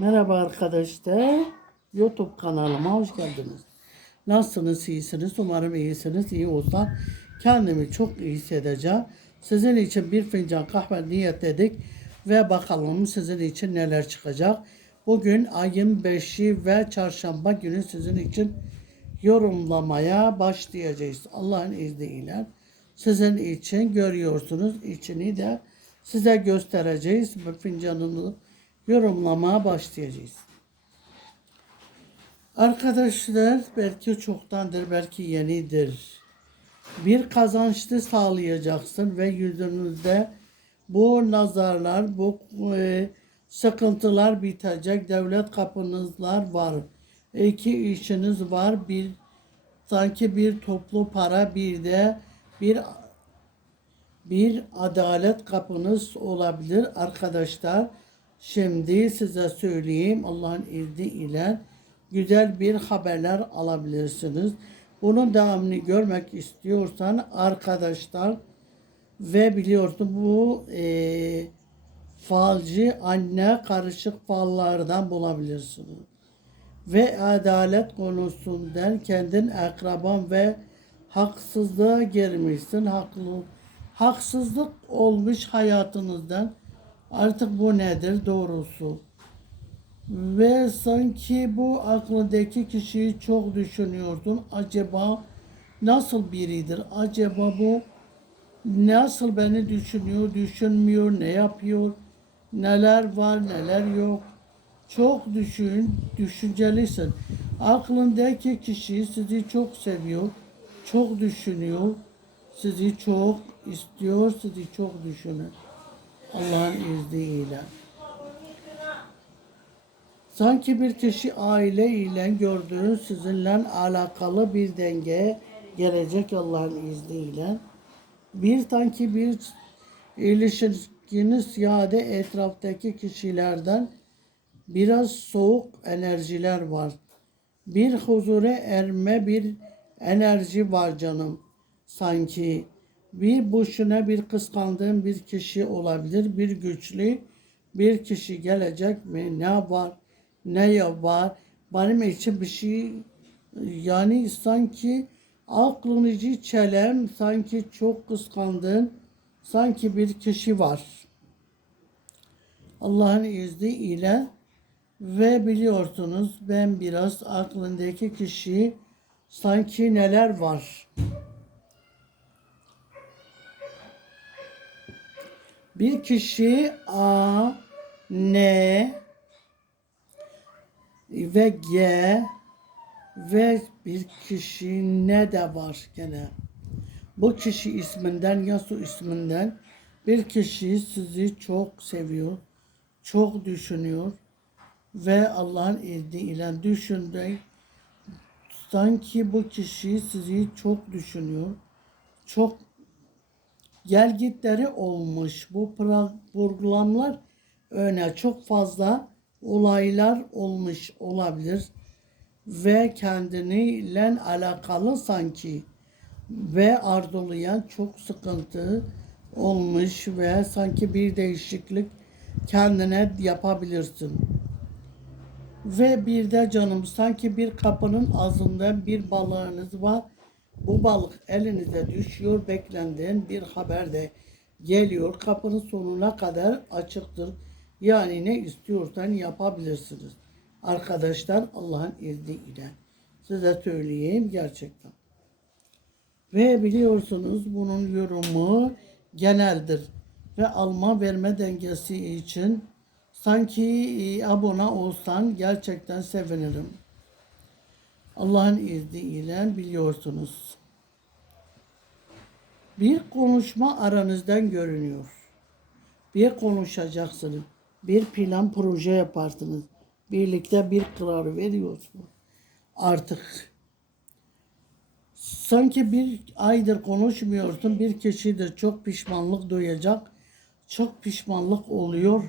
Merhaba arkadaşlar. YouTube kanalıma hoş geldiniz. Nasılsınız? iyisiniz? Umarım iyisiniz. İyi olsan kendimi çok iyi hissedeceğim. Sizin için bir fincan kahve niyetledik ve bakalım sizin için neler çıkacak. Bugün ayın 5'i ve çarşamba günü sizin için yorumlamaya başlayacağız. Allah'ın izniyle. Sizin için görüyorsunuz. içini de size göstereceğiz. Bu fincanını yorumlamaya başlayacağız. Arkadaşlar belki çoktandır, belki yenidir. Bir kazançlı sağlayacaksın ve yüzünüzde bu nazarlar, bu e, sıkıntılar bitecek. Devlet kapınızlar var. İki işiniz var. Bir sanki bir toplu para bir de bir bir adalet kapınız olabilir arkadaşlar. Şimdi size söyleyeyim Allah'ın izniyle güzel bir haberler alabilirsiniz. Bunun devamını görmek istiyorsan arkadaşlar ve biliyorsun bu e, falcı anne karışık fallardan bulabilirsiniz. Ve adalet konusundan kendin akraban ve haksızlığa girmişsin. Haklı, haksızlık olmuş hayatınızdan. Artık bu nedir doğrusu? Ve sanki bu aklındaki kişiyi çok düşünüyordun. Acaba nasıl biridir? Acaba bu nasıl beni düşünüyor, düşünmüyor, ne yapıyor? Neler var, neler yok? Çok düşün, düşüncelisin. Aklındaki kişi sizi çok seviyor, çok düşünüyor, sizi çok istiyor, sizi çok düşünür. Allah'ın izniyle. Sanki bir kişi aile ile gördüğünüz sizinle alakalı bir denge gelecek Allah'ın izniyle. Bir sanki bir ilişkiniz ya da etraftaki kişilerden biraz soğuk enerjiler var. Bir huzura erme bir enerji var canım. Sanki bir boşuna bir kıskandığım bir kişi olabilir. Bir güçlü bir kişi gelecek mi? Ne var? Ne yapar? Benim için bir şey yani sanki aklınızı çelen sanki çok kıskandığın sanki bir kişi var. Allah'ın izniyle ve biliyorsunuz ben biraz aklındaki kişi sanki neler var. Bir kişi A, N ve G ve bir kişi ne de var gene. Bu kişi isminden ya su isminden bir kişi sizi çok seviyor, çok düşünüyor ve Allah'ın izniyle düşündüğü sanki bu kişi sizi çok düşünüyor, çok gelgitleri olmuş. Bu programlar öne çok fazla olaylar olmuş olabilir ve kendiniyle alakalı sanki ve arzulayan çok sıkıntı olmuş ve sanki bir değişiklik kendine yapabilirsin. Ve bir de canım sanki bir kapının ağzında bir balığınız var. Bu balık elinize düşüyor. Beklendiğin bir haber de geliyor. Kapının sonuna kadar açıktır. Yani ne istiyorsan yapabilirsiniz. Arkadaşlar Allah'ın izniyle. Size söyleyeyim gerçekten. Ve biliyorsunuz bunun yorumu geneldir. Ve alma verme dengesi için sanki e, abone olsan gerçekten sevinirim. Allah'ın izniyle biliyorsunuz. Bir konuşma aranızdan görünüyor. Bir konuşacaksınız. Bir plan proje yaparsınız. Birlikte bir karar veriyorsunuz. Artık sanki bir aydır konuşmuyorsun. Bir kişi de çok pişmanlık duyacak. Çok pişmanlık oluyor.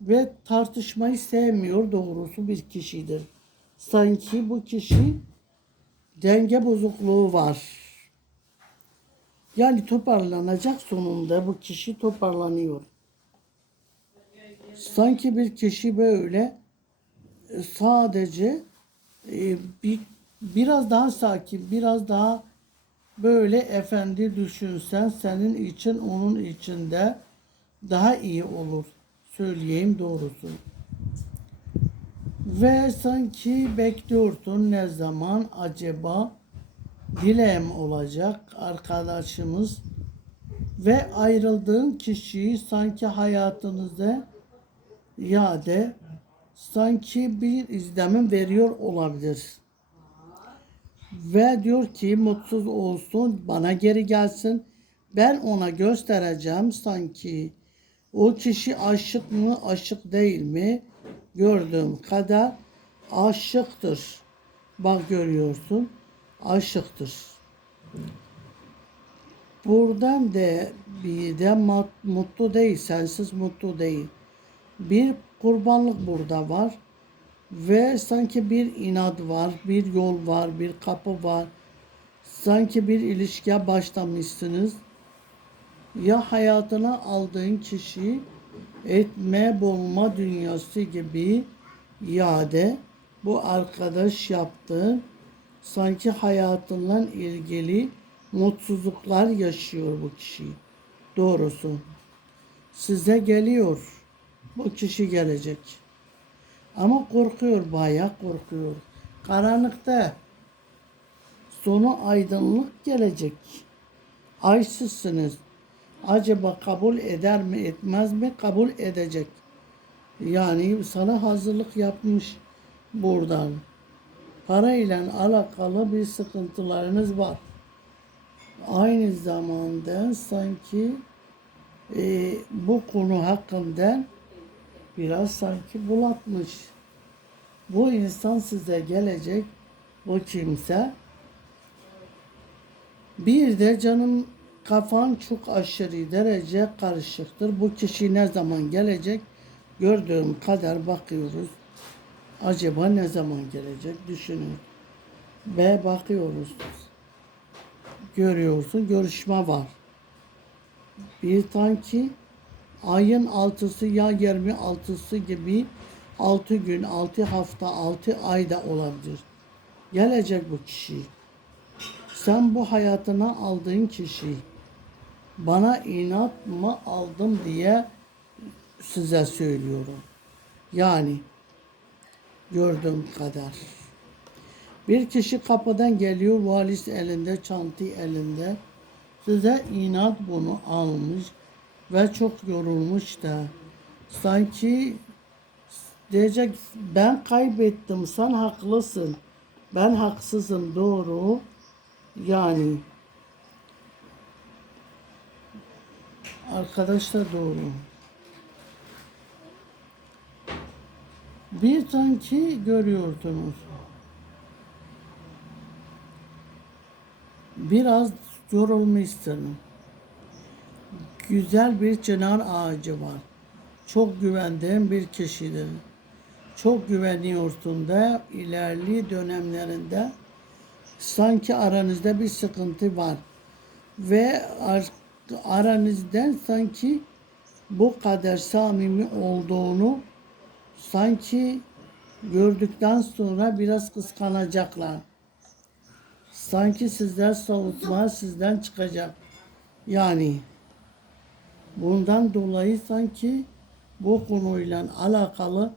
Ve tartışmayı sevmiyor doğrusu bir kişidir. Sanki bu kişi denge bozukluğu var. Yani toparlanacak sonunda bu kişi toparlanıyor. Sanki bir kişi böyle e, sadece e, bir biraz daha sakin, biraz daha böyle efendi düşünsen senin için onun için de daha iyi olur. Söyleyeyim doğrusu. Ve sanki bekliyorsun ne zaman acaba dilem olacak arkadaşımız ve ayrıldığın kişiyi sanki hayatınıza iade sanki bir izlenim veriyor olabilir. Ve diyor ki mutsuz olsun bana geri gelsin. Ben ona göstereceğim sanki. O kişi aşık mı aşık değil mi? Gördüğüm kadar aşıktır. Bak görüyorsun aşıktır. Buradan da bir de mutlu değil, sensiz mutlu değil. Bir kurbanlık burada var ve sanki bir inat var, bir yol var, bir kapı var. Sanki bir ilişkiye başlamışsınız. Ya hayatına aldığın kişi etme bulma dünyası gibi ya da bu arkadaş yaptığı sanki hayatından ilgili mutsuzluklar yaşıyor bu kişi. Doğrusu. Size geliyor. Bu kişi gelecek. Ama korkuyor, bayağı korkuyor. Karanlıkta sonu aydınlık gelecek. Aysızsınız. Acaba kabul eder mi etmez mi? Kabul edecek. Yani sana hazırlık yapmış buradan. Parayla alakalı bir sıkıntılarınız var. Aynı zamanda sanki e, bu konu hakkında biraz sanki bulatmış. Bu insan size gelecek, bu kimse. Bir de canım kafan çok aşırı derece karışıktır. Bu kişi ne zaman gelecek? Gördüğüm kadar bakıyoruz. Acaba ne zaman gelecek düşünün. Ve bakıyoruz. Görüyorsun görüşme var. Bir tanki ayın altısı ya 26'sı gibi 6 gün, 6 hafta, 6 ayda olabilir. Gelecek bu kişi. Sen bu hayatına aldığın kişi bana inat mı aldım diye size söylüyorum. Yani gördüğüm kadar. Bir kişi kapıdan geliyor, valiz elinde, çantı elinde. Size inat bunu almış ve çok yorulmuş da. Sanki diyecek ben kaybettim, sen haklısın. Ben haksızım, doğru. Yani arkadaşlar doğru. Bir tanki görüyordunuz. Biraz yorulmuşsun. Güzel bir çınar ağacı var. Çok güvendiğin bir kişidir. Çok güveniyorsun da ilerli dönemlerinde sanki aranızda bir sıkıntı var. Ve aranızdan sanki bu kadar samimi olduğunu sanki gördükten sonra biraz kıskanacaklar. Sanki sizler savunma sizden çıkacak. Yani bundan dolayı sanki bu konuyla alakalı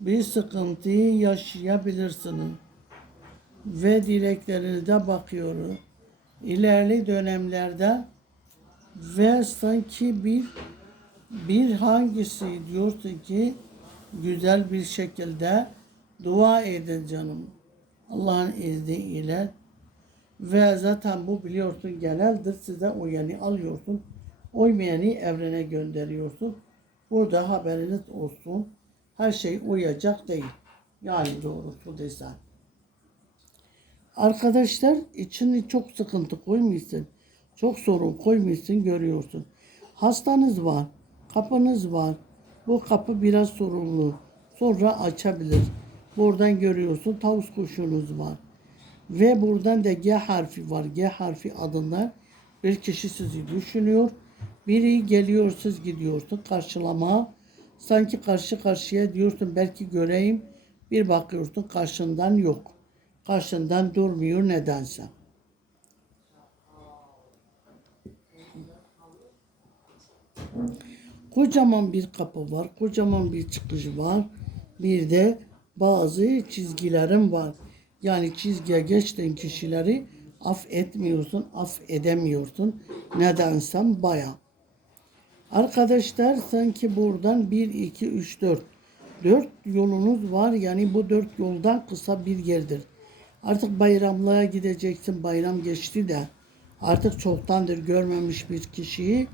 bir sıkıntıyı yaşayabilirsiniz. Ve dileklerinize bakıyoruz. İlerli dönemlerde ve sanki bir bir hangisi diyorsun ki güzel bir şekilde dua edin canım. Allah'ın izniyle ve zaten bu biliyorsun geneldir size uyanı alıyorsun. Uymayanı evrene gönderiyorsun. Burada haberiniz olsun. Her şey uyacak değil. Yani doğrusu desen. Arkadaşlar içini çok sıkıntı koymuşsun. Çok sorun koymuşsun görüyorsun. Hastanız var. Kapınız var. Bu kapı biraz sorunlu. Sonra açabilir. Buradan görüyorsun tavus kuşunuz var. Ve buradan da G harfi var. G harfi adında bir kişi sizi düşünüyor. Biri geliyor siz gidiyorsun karşılama. Sanki karşı karşıya diyorsun belki göreyim. Bir bakıyorsun karşından yok. Karşından durmuyor nedense. Kocaman bir kapı var, kocaman bir çıkış var. Bir de bazı çizgilerim var. Yani çizgiye geçtiğin kişileri af etmiyorsun, af edemiyorsun. Nedensem baya. Arkadaşlar sanki buradan 1, 2, 3, 4. 4 yolunuz var. Yani bu 4 yoldan kısa bir yerdir. Artık bayramlığa gideceksin. Bayram geçti de artık çoktandır görmemiş bir kişiyi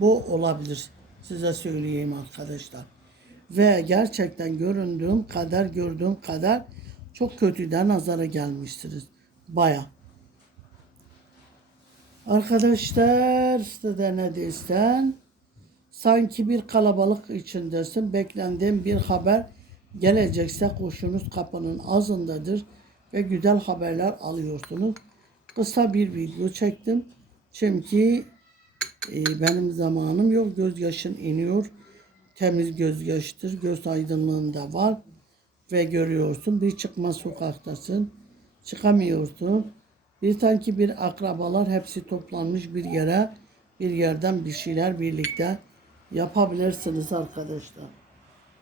bu olabilir. Size söyleyeyim arkadaşlar. Ve gerçekten göründüğüm kadar gördüğüm kadar çok kötüden nazara gelmişsiniz. Baya. Arkadaşlar size ne desem sanki bir kalabalık içindesin. Beklendiğin bir haber gelecekse koşunuz kapının ağzındadır ve güzel haberler alıyorsunuz. Kısa bir video çektim. Çünkü e, benim zamanım yok. Gözyaşın iniyor. Temiz gözyaştır. Göz aydınlığında var. Ve görüyorsun bir çıkma sokaktasın. Çıkamıyorsun. Bir sanki bir akrabalar hepsi toplanmış bir yere bir yerden bir şeyler birlikte yapabilirsiniz arkadaşlar.